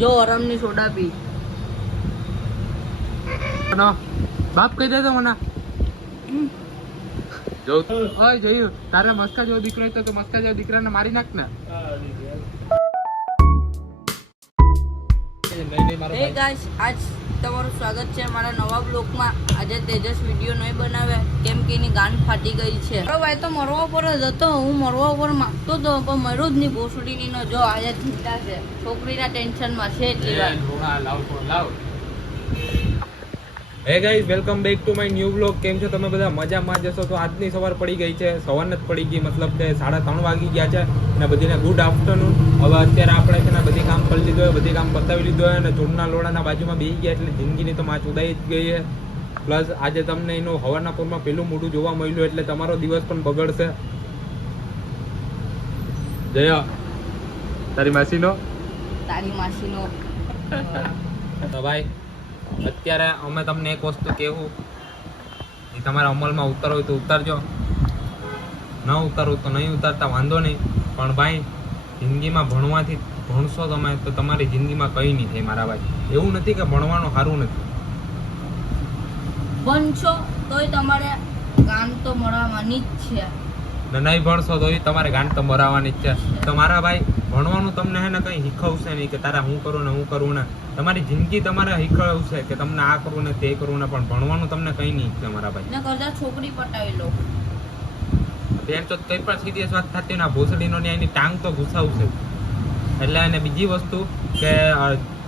જો આરામની સોડા પી બાપ કહી દે તો મને જો ઓય જોયું તારે મસ્કા જેવો દીકરો હતો તો મસ્કા જેવો દીકરાને મારી નાખ ને હે ગાઈસ આજ તમારું સ્વાગત છે મારા નવા બ્લોગમાં. આજે તેજસ વિડીયો નહીં બનાવે કેમ કે એની ગાંઠ ફાટી ગઈ છે. મારો ભાઈ તો મરવા પર જ હતો, હું મરવા પર માંગતો હતો પણ મર્યો જ નહીં. ભોસડીની નો જો આજે ચિંતા છે, છોકરીના ટેન્શનમાં છે એટલી વાર. હે guys welcome back to my new blog. કેમ છો તમે બધા? મજામાં જશો. તો આજની સવાર પડી ગઈ છે, સવાર જ પડી ગઈ, મતલબ કે 3:30 વાગી ગયા છે અને બધીને ગુડ આફ્ટરનૂન. હવે અત્યારે આપણે છે ને બધી કામ કરી લીધું હોય, બધી કામ પતાવી લીધું હોય અને ચૂરના લોડાના બાજુમાં બેસી ગયા એટલે જિંદગીની તો માચ ઉડાઈ જ ગઈ છે. પ્લસ આજે તમને એનું હવારના પૂરમાં પેલું મોઢું જોવા મળ્યું એટલે તમારો દિવસ પણ બગડશે. જયા તારી માસીનો તો ભાઈ અત્યારે અમે તમને એક વસ્તુ કહેવું, એ તમારા અમલમાં ઉતારવું હોય તો ઉતારજો, ન ઉતારવું તો નહીં ઉતારતા, વાંધો નહીં. પણ ભાઈ જિંદગીમાં ભણવાથી ભણશો તમે તો તમારી જિંદગીમાં કંઈ નહીં થાય મારા ભાઈ. એવું નથી કે ભણવાનું સારું નથી, ભણશો તોય તમારે ગાંઠ તો મળવાની જ છે ને નહીં ભણશો તો તમારે ગાંઠ તો મરાવવાની જ છે. તો મારા ભાઈ ભણવાનું તમને હે ને કંઈ શીખવશે નહીં કે તારે હું કરું ને હું કરું ને. તમારી જિંદગી તમારે શીખવશે કે તમને આ કરવું ને તે કરવું ને, પણ ભણવાનું તમને કંઈ નહીં છે મારા ભાઈ. ને કરતા છોકરી પટાવી લો તેમ તો કંઈ પણ સિરિયસ વાત થતી ને ભોસડીનો ને એની ટાંગ તો ઘુસાવશે. એટલે અને બીજી વસ્તુ કે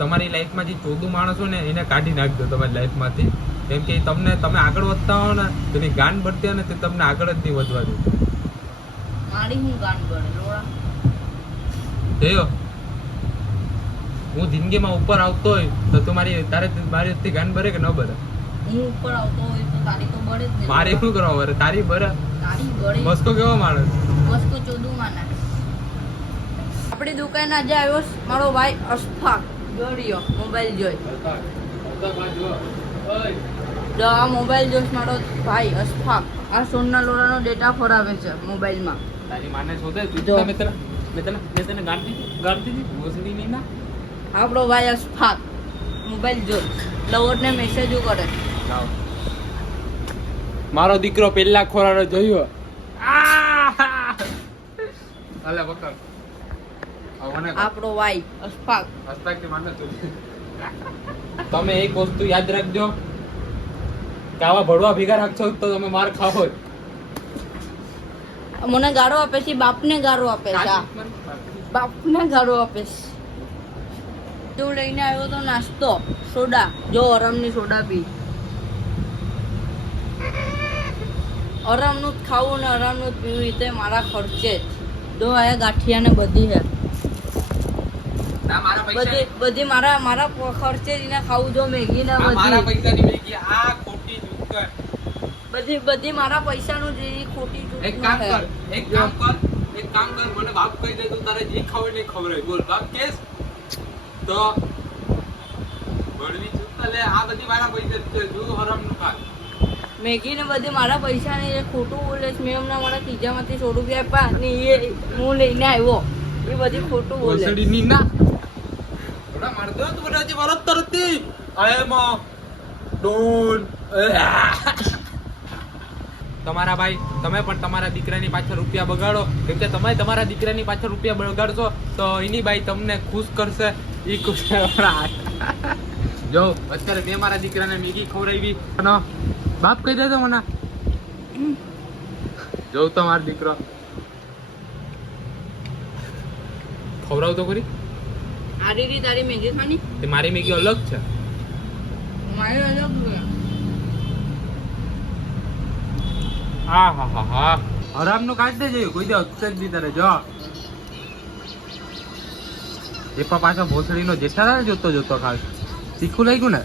તમારી લાઈફમાં જે 14 માણસો ને એને કાઢી નાખજો તમારી લાઈફમાંથી. કેમ કે તમે આગળ વધતા હો ને તેની ગાંઠ બળતી હોય ને તે તમને આગળ જ નહીં વધવા દે. મારી હું ગાંઠ બળે લોડા જોયો, હું જિંદગીમાં ઉપર આવતો હોય તો તમારી મારી ગાંઠ ભરે કે ન ભરે? હું ઉપર આવતો હોય તો તારી તો બળે જ ને. મારે શું કરવા ભરે? તારી ભરે. તારી બળે. મસ્કો કેવો માણસ, મસ્કો 14 માં નાખે. આપણી દુકાન આજે આવ્યો મારો ભાઈ અશફાક. જોડ્યો મોબાઈલ જોઈ, જો આ મોબાઈલ જોઈશ મારો ભાઈ અશફાક. આ સોનના લોડાનો ડેટા ફરાવે છે મોબાઈલમાં. તારી માને શોધે તું જો. મેં તને ગાંઠી દીધી ભોસડી ની ના. આપણો ભાઈ અશફાક મોબાઈલ જોઈ લવરને મેસેજો કરે. મારો દીકરો પેલા ખોરાડો જોયો. અલે પકડ. આપણો ભાઈ અશફાક. તમે એક વસ્તુ યાદ રાખજો કે આવા ભડવા ભેગા રાખશો તો તમે માર ખાવો જ. મને ગાળો આપે છે, બાપને ગાળો આપે છે, બાપને ગાળો આપે છે. જો લઈને આવ્યો તો નાસ્તો સોડા, જો આરામની સોડા પી. આરામનું જ ખાવું ને આરામનું જ પીવું, તે મારા ખર્ચે જ. જો આ ગાંઠિયા ને બધી છે, બધી મારા ખર્ચે જ એને ખાવું. જો મેગી ને બધી મારા પૈસાનું જે ખોટી. એક કામ કર મને બાપ કહી દે તો તારે જે ખાવ ને ખવડાય. બોલ બાપ કેસ તો બળવી ચૂકતા લે. આ બધી મારા પૈસા છે, જો હરામનું ખા. મેગી ને બધી મારા પૈસા ને ખોટું બોલે છે. મેં હમણાં મારા ત્રીજામાંથી 100 રૂપિયા આપ્યા ને એ હું લઈને આવ્યો, એ બધી ખોટું બોલે. ભોસડીની ના થોડા માર દો તો બધા જે વરત તરતી આયમાં ડોન. તમારા ભાઈ તમે પણ તમારા દીકરાની પાછળ રૂપિયા બગાડો, કેમ કે તમે તમારા દીકરાની પાછળ રૂપિયા બગાડશો તો એની ભાઈ તમને ખુશ કરશે. એ ખુશ જો અત્યારે મેં મારા દીકરાને મેગી ખવડાવી, બાપ કહી દે તો મને જોઉં તો મારો દીકરો ખવડાવ તો ખરી. આરી તારી મેગી ખાની, તે મારી મેગી અલગ છે, મારી અલગ છે. હા હા હા હા હરામનું કાઢ દે જોયું કોઈ દે અક્ષર બી તારે. જો એ પણ પાછો ભોસડીનો જેઠાલાલ જોતો જોતો ખાસ તીખું લાગ્યું ને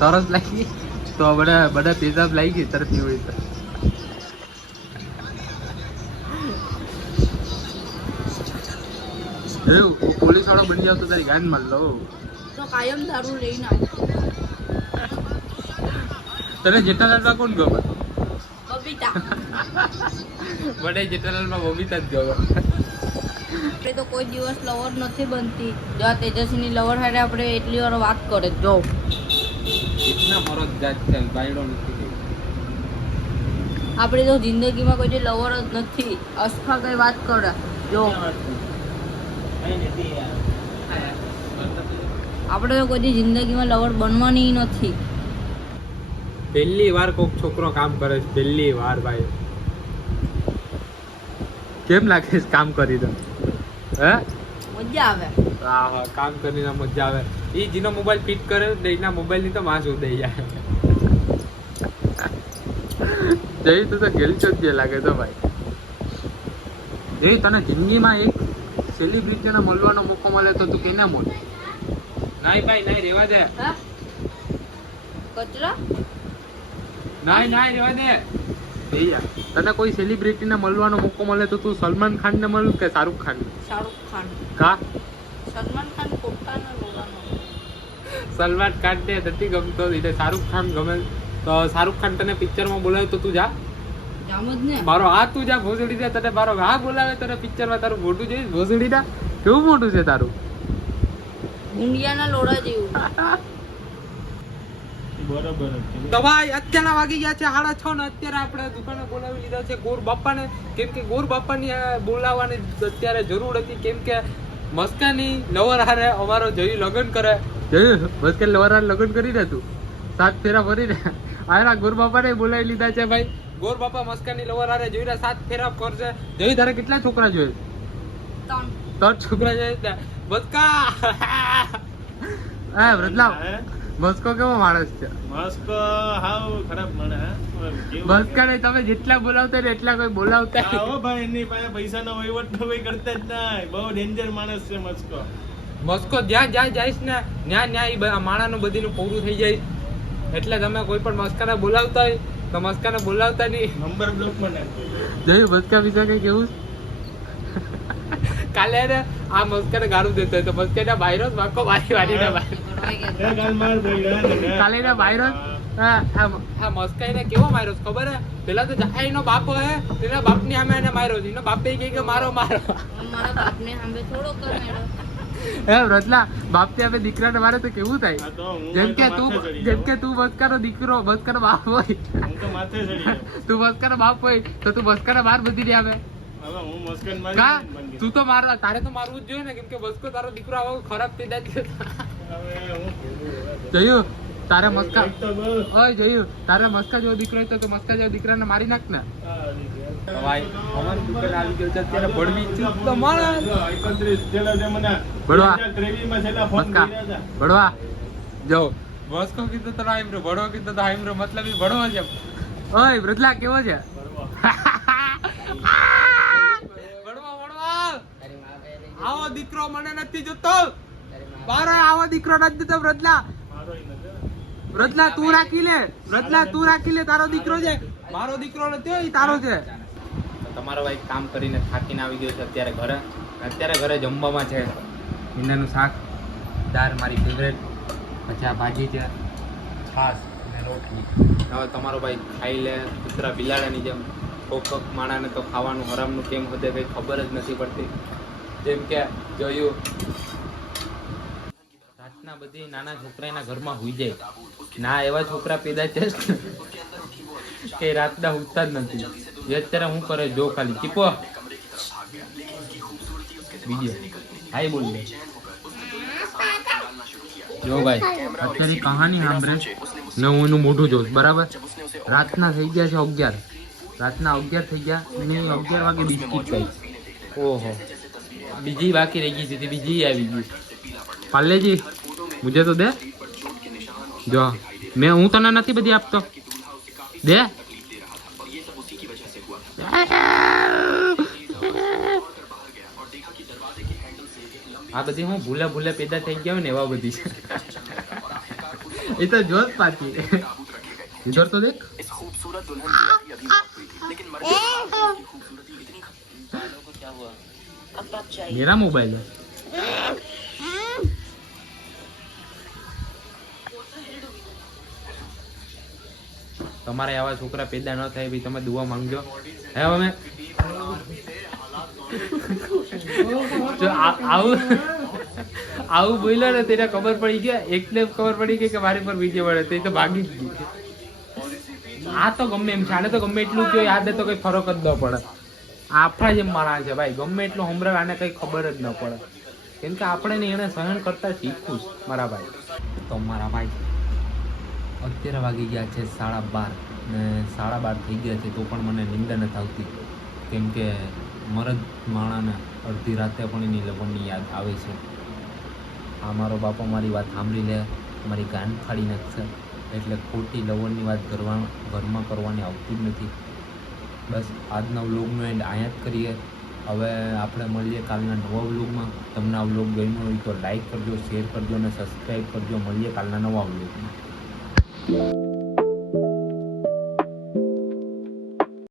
તરસ લાગી તો બધા પેશાબ લાગી ગઈ તરફી હોય તો. એવું પોલીસ વાળો બની જાવ તો તારી ગાંડ માં લો તો કાયમ તારું લઈને આવ. તને જેઠાલાલમાં કોણ ગમે? બબીતા. મને જેઠાલાલમાં બબીતા જ ગમે. આપણે તો કોઈ દિવસ લવર નથી બનતી. જો આ તેજસ્વીની લવર હારે આપણે એટલી વાર વાત કરે જો ઇતના મરદ જાત છે બાયડો નથી. આપણે તો જિંદગીમાં કોઈ લવર જ નથી. અસ્ફા કઈ વાત કરે જો આપણે તો કોઈ જિંદગીમાં લવર બનવાની નથી. પહેલી વાર કોક છોકરો કામ કરે છે, પહેલી વાર ભાઈ. કેમ લાગે છે કામ કરી દો? હે મજા આવે. હા હા, કામ કરીને મજા આવે. ઈ જેનો મોબાઈલ ફિટ કરે ને એના મોબાઈલ ની તો માં શું દઈ જાય. જઈ તું તો ગેલચો જ લાગે તો ભાઈ. જઈ તને જિંદગીમાં એક સેલિબ્રિટીને મળવાનો મોકો મળે તો તું કેને મળે? નાઈ ભાઈ નાઈ, રેવા દે. હા કચરા નાઈ નાઈ, રેવા દે. તને કોઈ સેલિબ્રિટીને મળવાનો મોકો મળે તો તું સલમાન ખાન ને મળું કે શાહરુખ ખાન? શાહરુખ ખાન. કા? સલમાન ખાન પોતાનો લોગાનો. સલમાન ખાન ને નથી ગમતો એટલે શાહરુખ ખાન ગમે. તો શાહરુખ ખાન તને પિક્ચરમાં બોલાવે તો તું જા? જામ જ ને. મારો હાથ તું જા ભોસડી દે. તને મારો હા બોલાવે તને પિક્ચરમાં, તારું મોઢું જોઈશ ભોસડી ના કેવું મોટું છે તારું? ઊંડિયાના લોડા જેવું. બરોબર તો ભાઈ અત્યારના વાગી ગયા છે 6:30 ને અત્યારે આપણે દુકાને બોલાવી લીધા છે ગોર બાપાને. કેમ કે ગોર બાપાની બોલાવવાની અત્યારે જરૂર હતી. કેમ કે મસ્કાની લવર હારે અમારો જઈ લગ્ન કરે. જઈ મસ્કાની લવર હારે લગ્ન કરી દે તું 7 ફેરા ફરીને આયરા ગોર બાપાને બોલાવી લીધા છે ભાઈ. ગોર બાપા મસ્કાની લવર હારે જોઈને 7 ફેરા કરશે. જઈ તારે કેટલા છોકરા જોઈએ? 3 છોકરા જોઈએ. મસ્કા હા વ્રતલાવ, મસ્કો કેવો માણસ છે? મસ્કો હાવ ખરાબ મને. મસ્કાને તમે જેટલા બોલાવતા ને એટલા કોઈ બોલાવતા આવો ભાઈ, એની પાસે પૈસાનો વહીવટ તો કોઈ કરતા જ નહીં. બહુ ડેન્જર માણસ છે મસ્કો. મસ્કો જ્યાં જ્યાં જઈશ ને ત્યાં માણાનું બધીનું પૂરું થઈ જાય. એટલે તમે કોઈ પણ મસ્કાને બોલાવતા હોય તો મસ્કાને બોલાવતા નહીં. નંબર બ્લોકમાં નાખજો. જોયું મસ્કા વિશે કઈ કેવું? કાલે ને આ મસ્કાને ગાળું દેતો હોય તો મસ્કાના વાયરસ વાકો વારીને એ ગાલ માર ભાઈ ને. કાલે ના વાયરસ હા મસ્કાઈને કેવો માર્યો ખબર હે? પેલા તો એનો બાપ હે, એના બાપની સામે એને માર્યો છે. એનો બાપે કહે કે મારો મારો. મારા બાપને સામે થોડો કરેલો. હે રતલા, બાપ થી આપણે દીકરાને મારે તો કેવું થાય? આ તો હું જેમ કે તો માથે ચડી તું જાઉં. મસ્કાનો દીકરો, મસ્કાનો બાપ હોય, હું તો માથે ચડી જાઉં. તું મસ્કાનો બાપ હોય તો તું મસ્કાના બાર બધી દે આવે. હવે હું મસ્કન મારી કા બંધ તું તો મારા, તારે તો મારવું જ જોઈએ ને. કેમ કે મસ્કો તારો દીકરો આવો ખરાબ પેદા છે. હવે હું જોયું તારે મસ્કા, એક તો બોલ. ઓય જોયું તારે મસ્કા જેવો દીકરો હોય તો મસ્કા જેવો દીકરાને મારી નાખ ને. ભાઈ અમારી દુકાન આવી ગયો છે અત્યારે ભડવી ચૂપ તો માણસ. 31 છેલ્લા જમાના બળવા. 2023 માં છેલ્લા ફોન મસ્કા કર્યા હતા. ભડવા જો મસ્કો કીધું તો હાઈમરો, ભડવો કીધું તો હાઈમરો, મતલબ ઈ ભડવો છે. ઓય વૃદ્ધલા કેવો છે? ભડવા આવો દીકરો મને નથી જોતો. બારો આવો દીકરો નથી જોતો વૃદ્ધલા. મારોય નથી. વ્રતલા તું રાખી લે, વ્રતલા તું રાખી લે. તારો દીકરો છે, મારો દીકરો નથી, ઈ તારો છે. તમારો ભાઈ કામ કરીને થાકીને આવી ગયો છે અત્યારે ઘરે. અત્યારે ઘરે જમવામાં છે ભીંડાનું શાક, દાળ મારી ફેવરેટ, પછી આ ભાજી છે, છાશ અને રોટલી. હવે તમારો ભાઈ ખાઈ લે કૂતરા બિલાડાની જેમ. કોક માણાને તો ખાવાનું હરામનું કેમ હોતે કંઈ ખબર જ નથી પડતી. જેમ કે જોયું રાતના બધી નાના છોકરાના ઘરમાં હુઈ જાય ના, એવા છોકરા પેદા છે કે રાતના ઉઠતા જ નથી. એ અત્યારે હું કરે જો ખાલી ચીપો વિડિયો હાઈ બોલ દે. જો ભાઈ અત્યારે કહાની સાંભળે ને હું એનું મોઢું જોઉં બરાબર. રાતના થઈ ગયા છે 11, રાતના 11 થઈ ગયા ને 11 વાગે બિસ્કીટ ખાઈ. ઓહો બીજી બાકી રહી ગઈ હતી, બીજી આવી ગઈ. પાર્લેજી મુझे તો દે. જો હું તને નથી બધી આપતો, દે. આ બધી હું ભૂલે ભૂલે પેદા થઈ ગયા ને એવા બધી છે. એ તો જોત પાછી ઇધર તો દેખ. मेरा मोबाइल है. તમારે આવા છોકરા પેદા ન થાય ભાઈ, તમે દુઆ માંગજો. હે અમે જો આવું બોલ્યો ને તેને ખબર પડી ગયા, એકને ખબર પડી ગઈ કે મારી પર વિડીયો બને તે તો ભાગી જ ગઈ. આ તો ગમે એમ છે, આને તો ગમે એટલું કયો યાદ તો કઈ ફરક જ ન પડે. આપણા જેમ માણસ છે ભાઈ, ગમે એટલું સંભળાવે આને કઈ ખબર જ ન પડે, કેમ કે આપણે ને એને સહન કરતા શીખવું છે મારા ભાઈ. તો મારા ભાઈ અત્યારે વાગી ગયા છે 12:30 ને 12:30 થઈ ગયા છે તો પણ મને નિંદર નથી આવતી, કેમ કે મરદ માણાને અડધી રાતે પણ એની લગ્નની યાદ આવે છે. આ મારો બાપો મારી વાત સાંભળી લે, મારી ગાન ફાડી નાખશે, એટલે ખોટી લવણની વાત ઘરમાં કરવાની આવતી જ નથી. બસ આજના વ્લોગનો એન્ડ અહીંયા જ કરીએ. હવે આપણે મળીએ કાલના નવા વ્લોગમાં. તમને આ વ્લોગ ગમ્યો હોય તો લાઈક કરજો, શેર કરજો અને સબસ્ક્રાઈબ કરજો. મળીએ કાલના નવા વ્લોગમાં.